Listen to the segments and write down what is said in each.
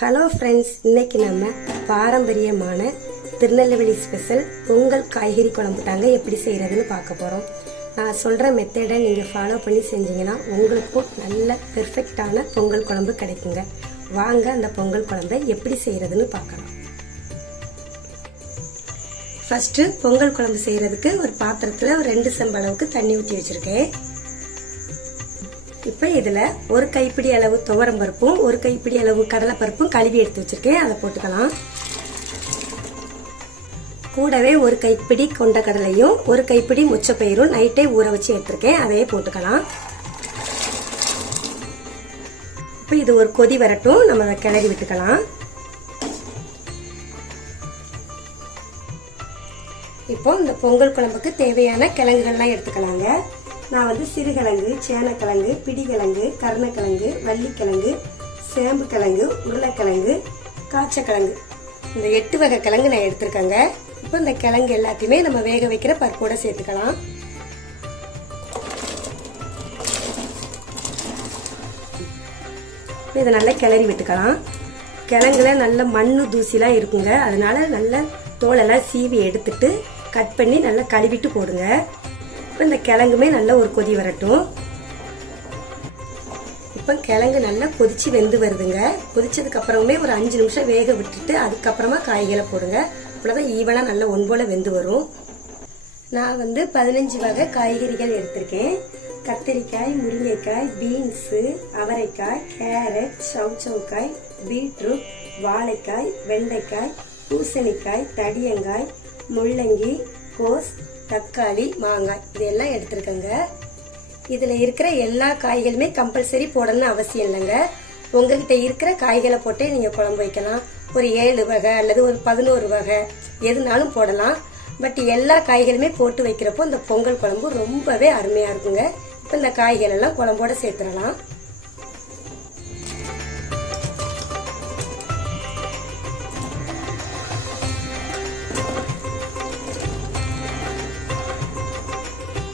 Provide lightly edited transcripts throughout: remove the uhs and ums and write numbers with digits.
Hello friends, இன்னைக்கு நம்ம பாரம்பரியமான திருநெல்வேலி ஸ்பெஷல் பொங்கல் காய்கறி குழம்பு தாங்க எப்படி செய்கிறதுன்னு பார்க்க போகிறோம். நான் சொல்கிற மெத்தடை நீங்கள் ஃபாலோ பண்ணி செஞ்சீங்கன்னா உங்களுக்கும் நல்ல பெர்ஃபெக்டான பொங்கல் குழம்பு கிடைக்குங்க. வாங்க அந்த பொங்கல் குழம்பை எப்படி செய்கிறதுன்னு பார்க்கலாம். ஃபஸ்ட்டு பொங்கல் குழம்பு செய்கிறதுக்கு ஒரு பாத்திரத்தில் ஒரு 2 செம்பு அளவுக்கு தண்ணி ஊற்றி வச்சுருக்கேன். இப்போ இதில் ஒரு கைப்பிடி அளவு துவரம் பருப்பும் ஒரு கைப்பிடி அளவு கடலைப்பருப்பும் கழுவி எடுத்து வச்சிருக்கேன். அதை போட்டுக்கலாம். கூடவே ஒரு கைப்பிடி கொண்ட கடலையும் ஒரு கைப்பிடி முச்சப்பயிரும் நைட்டே ஊற வச்சு எடுத்திருக்கேன். அதையே போட்டுக்கலாம். இப்போ இது ஒரு கொதி வரட்டும், நம்ம அதை கிளறி விட்டுக்கலாம். இப்போ இந்த பொங்கல் குழம்புக்கு தேவையான கிழங்குகள்லாம் எடுத்துக்கலாங்க. நான் சிறுகிழங்கு, சேனக்கிழங்கு, பிடிக்கிழங்கு, கருணக்கிழங்கு, வள்ளிக்கிழங்கு, சேம்பு கிழங்கு, உருளைக்கிழங்கு, காய்ச்சக்கிழங்கு, இந்த 8 வகை கிழங்கு நான் எடுத்திருக்கேங்க. இப்போ இந்த கிழங்கு எல்லாத்தையுமே நம்ம வேக வைக்கிற பருப்போட சேர்த்துக்கலாம். இதை நல்லா கிளறி விட்டுக்கலாம். கிழங்குல நல்ல மண்ணு தூசிலாம் இருக்குங்க. அதனால நல்ல தோலெல்லாம் சீவி எடுத்துட்டு கட் பண்ணி நல்லா கழுவிட்டு போடுங்க. இப்போ இந்த கிழங்குமே நல்லா ஒரு கொதி வரட்டும். இப்போ கிழங்கு நல்லா கொதிச்சு வெந்து வருதுங்க. கொதிச்சதுக்கு அப்புறமே ஒரு 5 நிமிஷம் வேக விட்டுட்டு அதுக்கப்புறமா காய்களை போடுங்க. அப்போதான் ஈவனா நல்லா ஒன்போல வெந்து வரும். நான் 15 வகை காய்கறிகள் எடுத்திருக்கேன். கத்திரிக்காய், முருங்கைக்காய், பீன்ஸு, அவரைக்காய், கேரட், சவுச்சவுக்காய், பீட்ரூட், வாழைக்காய், வெண்டைக்காய், பூசணிக்காய், தடியங்காய், முள்ளங்கி, கோஸ், தக்காளி, மாங்காய் இதெல்லாம் எடுத்துருக்கேங்க. இதில் இருக்கிற எல்லா காய்களுமே கம்பல்சரி போடணும்னு அவசியம் இல்லைங்க. உங்ககிட்ட இருக்கிற காய்களை போட்டே நீங்கள் குழம்பு வைக்கலாம். ஒரு 7 வகை அல்லது ஒரு 11 வகை எதுனாலும் போடலாம். பட் எல்லா காய்களுமே போட்டு வைக்கிறப்போ இந்த பொங்கல் குழம்பு ரொம்பவே அருமையாக இருக்குங்க. இப்போ இந்த காய்கள் எல்லாம் குழம்போட சேர்த்துடலாம்.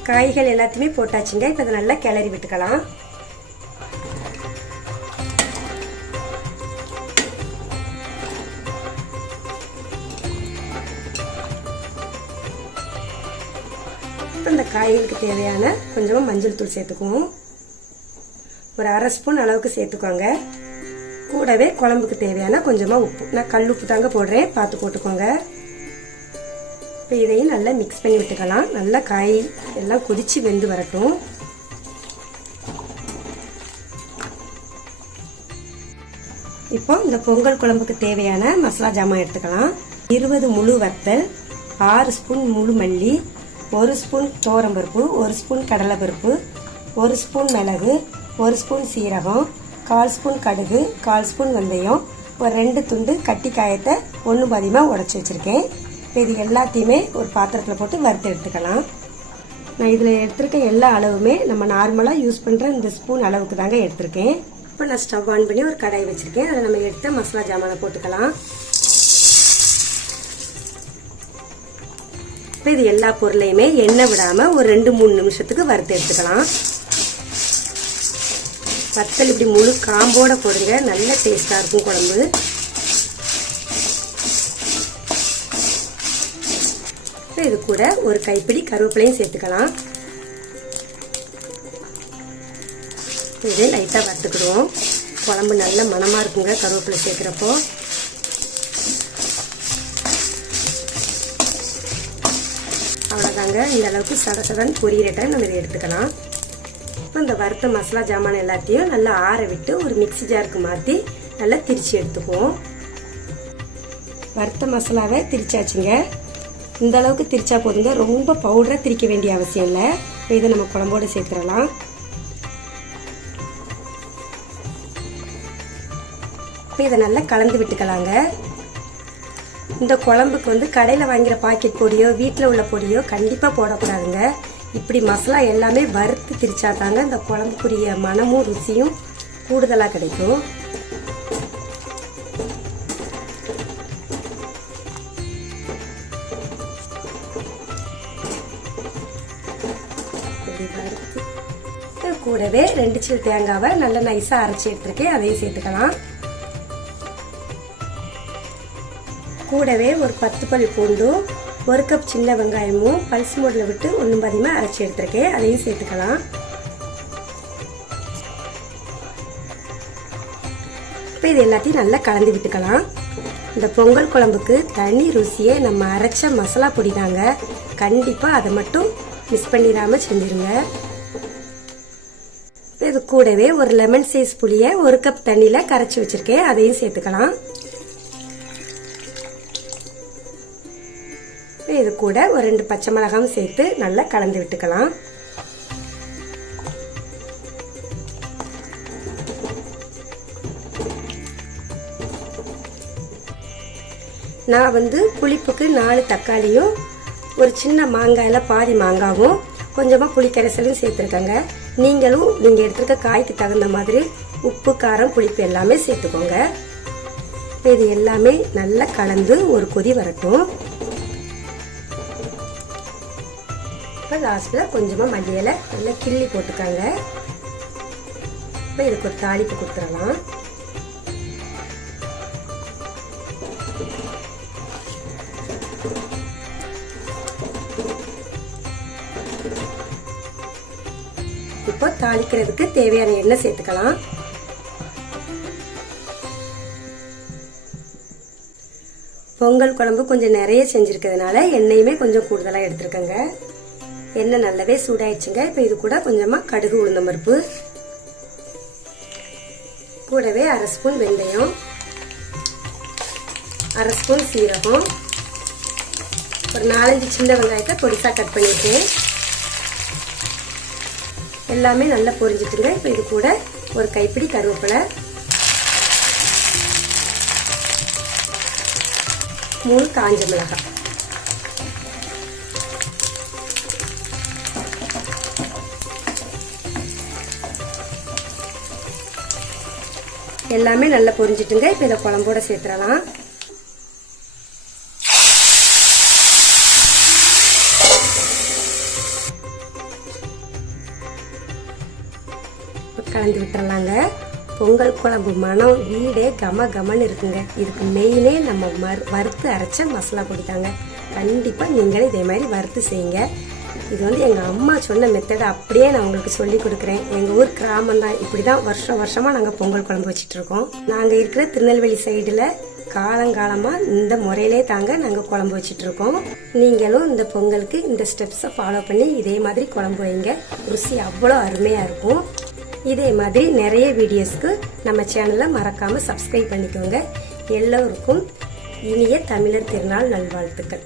காய்கள் எல்லாத்தையுமே போட்டாச்சுங்க. இப்போ இதை நல்லா கிளறி விட்டுக்கலாம். இப்போ இந்த காய்களுக்கு தேவையான கொஞ்சமாக மஞ்சள் தூள் சேர்த்துக்குவோம். ஒரு 1/2 ஸ்பூன் அளவுக்கு சேர்த்துக்கோங்க. கூடவே குழம்புக்கு தேவையான கொஞ்சமாக உப்பு, நான் கல் உப்பு தாங்க போடுறேன், பார்த்து போட்டுக்கோங்க. இப்போ இதையும் நல்லா மிக்ஸ் பண்ணி விட்டுக்கலாம். நல்லா காய் எல்லாம் கொதிச்சு வெந்து வரட்டும். இப்போ இந்த பொங்கல் குழம்புக்கு தேவையான மசாலா ஜாமான் எடுத்துக்கலாம். 20 முழு வத்தல், 6 ஸ்பூன் முழு மல்லி, 1 ஸ்பூன் துவரம்பருப்பு, 1 ஸ்பூன் கடலைப்பருப்பு, 1 ஸ்பூன் மிளகு, 1 ஸ்பூன் சீரகம், 1/4 ஸ்பூன் கடுகு, 1/4 ஸ்பூன் வெந்தயம், ஒரு 2 துண்டு கட்டி காயத்தை 1 பாதியமாக உடச்சி வச்சிருக்கேன். இது எல்லாத்தையுமே ஒரு பாத்திரத்தில் போட்டு வறுத்து எடுத்துக்கலாம். நான் இதில் எடுத்திருக்க எல்லா அளவுமே நம்ம நார்மலாக யூஸ் பண்ணுற இந்த ஸ்பூன் அளவுக்கு தாங்க எடுத்திருக்கேன். இப்போ நான் ஸ்டவ் ஆன் பண்ணி ஒரு கடாய் வச்சுருக்கேன். அதில் நம்ம எடுத்த மசாலா ஜாமானை போட்டுக்கலாம். இப்போ இது எல்லா பொருளையுமே எண்ணெய் விடாமல் ஒரு 2-3 நிமிஷத்துக்கு வறுத்து எடுத்துக்கலாம். வத்தல் இப்படி முழு காம்போட போடுங்க, நல்ல டேஸ்டாக இருக்கும் குழம்பு. இது கூட ஒரு கைப்பிடி கருவேப்பிலையும் சேர்த்துக்கலாம். இதை லைட்டாக வறுத்துக்கிடுவோம். குழம்பு நல்ல மணமாக இருக்குங்க கருவேப்பிலை சேர்க்குறப்போ. அவ்வளோதாங்க, இந்த அளவுக்கு சடசடன்னு பொரியிற நம்ம இதை எடுத்துக்கலாம். இப்போ இந்த வறுத்த மசாலா ஜாமான் எல்லாத்தையும் நல்லா ஆற விட்டு ஒரு மிக்ஸி ஜாருக்கு மாற்றி நல்லா திரிச்சு எடுத்துக்குவோம். வறுத்த மசாலாவை திரிச்சாச்சுங்க. இந்த அளவுக்கு திரிச்சா போதுங்க, ரொம்ப பவுடராக திரிக்க வேண்டிய அவசியம் இல்லை. இப்போ இதை நம்ம குழம்போடு சேர்த்துடலாம். இப்போ இதை நல்லா கலந்து விட்டுக்கலாங்க. இந்த குழம்புக்கு கடையில் வாங்குகிற பாக்கெட் பொடியோ வீட்டில் உள்ள பொடியோ கண்டிப்பாக போடக்கூடாதுங்க. இப்படி மசாலா எல்லாமே வறுத்து திரிச்சா தாங்க இந்த குழம்புக்குரிய மனமும் ருசியும் கூடுதலாக கிடைக்கும். கூடவே 2 சில் தேங்காவை நல்லா நைஸாக அரைச்சி எடுத்துருக்கேன். அதையும் சேர்த்துக்கலாம். கூடவே ஒரு 10 பல் பூண்டும் 1 கப் சின்ன வெங்காயமும் பல்ஸ் மோடில் விட்டு ஒன்றும் பாதியமாக அரைச்சி எடுத்துருக்கேன். அதையும் சேர்த்துக்கலாம். இப்போ இது எல்லாத்தையும் நல்லா கலந்து விட்டுக்கலாம். இந்த பொங்கல் குழம்புக்கு தனி ருசியே நம்ம அரைச்ச மசாலா பொடி தாங்க. கண்டிப்பாக அதை மட்டும் மிஸ் பண்ணிடாமல் செஞ்சுருங்க. இது கூடவே ஒரு லெமன் சைஸ் புளியை 1 கப் தண்ணியில் கரைச்சி வச்சுருக்கேன். அதையும் சேர்த்துக்கலாம். இது கூட ஒரு 2 பச்சை மிளகாயும் சேர்த்து நல்லா கலந்து விட்டுக்கலாம். நான் வந்து புளிப்புக்கு 4 தக்காளியும் ஒரு சின்ன மாங்காயில் பாதி மாங்காவும் கொஞ்சமாக புளிக்கரைசலும் சேர்த்துருக்கேங்க. நீங்களும் நீங்கள் எடுத்துருக்க காய்க்கு தகுந்த மாதிரி உப்பு காரம் புளிப்பு எல்லாமே சேர்த்துக்கோங்க. இது எல்லாமே நல்லா கலந்து ஒரு கொதி வரட்டும். இப்போ லாஸ்ட்டில் கொஞ்சமாக மல்லி இலை நல்லா கிள்ளி போட்டுக்காங்க. இப்போ இதுக்கு ஒரு தாளிப்பு கொடுத்துடலாம். இப்போ தாளிக்கிறதுக்கு தேவையான எண்ணெய் சேர்த்துக்கலாம். பொங்கல் குழம்பு கொஞ்சம் நிறைய செஞ்சிருக்கிறதுனால எண்ணெயுமே கொஞ்சம் கூடுதலாக எடுத்துருக்கேங்க. எண்ணெய் நல்லாவே சூடாயிடுச்சுங்க. இப்போ இது கூட கொஞ்சமாக கடுகு உளுந்தம் பருப்பு, கூடவே 1/2 ஸ்பூன் வெந்தயம், 1/2 ஸ்பூன் சீரகம், ஒரு 4-5 சின்ன வெங்காயத்தை பொடிசாக கட் பண்ணியிருக்கேன். எல்லாமே நல்லா பொரிஞ்சிட்டுங்க. இப்போ இது கூட ஒரு கைப்பிடி கருவேப்பிலை, 3 காஞ்ச மிளகாய், எல்லாமே நல்லா பொரிஞ்சிட்டுங்க. இப்போ இதை குழம்போட சேர்த்துடலாம். கலந்து விட்டுறலாங்க. பொங்கல் குழம்பு மனம் வீடே கம கமன்னு இருக்குங்க. இதுக்கு மெயினே நம்ம வறுத்து அரைச்ச மசாலா பொடி தாங்க. கண்டிப்பாக நீங்களே இதே மாதிரி வறுத்து செய்யுங்க. இது வந்து எங்கள் அம்மா சொன்ன மெத்தடை அப்படியே நான் உங்களுக்கு சொல்லி கொடுக்குறேன். எங்கள் ஊர் கிராமம் தான், இப்படி தான் வருஷமாக நாங்கள் பொங்கல் குழம்பு வச்சிட்ருக்கோம். நாங்கள் இருக்கிற திருநெல்வேலி சைடில் காலங்காலமாக இந்த முறையிலே தாங்க நாங்கள் குழம்பு வச்சிட்ருக்கோம். நீங்களும் இந்த பொங்கலுக்கு இந்த ஸ்டெப்ஸை ஃபாலோ பண்ணி இதே மாதிரி குழம்பு வைங்க. ருசி அவ்வளோ அருமையாக இருக்கும். இதே மாதிரி நிறைய வீடியோஸ்க்கு நம்ம சேனலை மறக்காமல் சப்ஸ்கிரைப் பண்ணிக்கோங்க. எல்லோருக்கும் இனிய தமிழர் திருநாள் நல்வாழ்த்துக்கள்.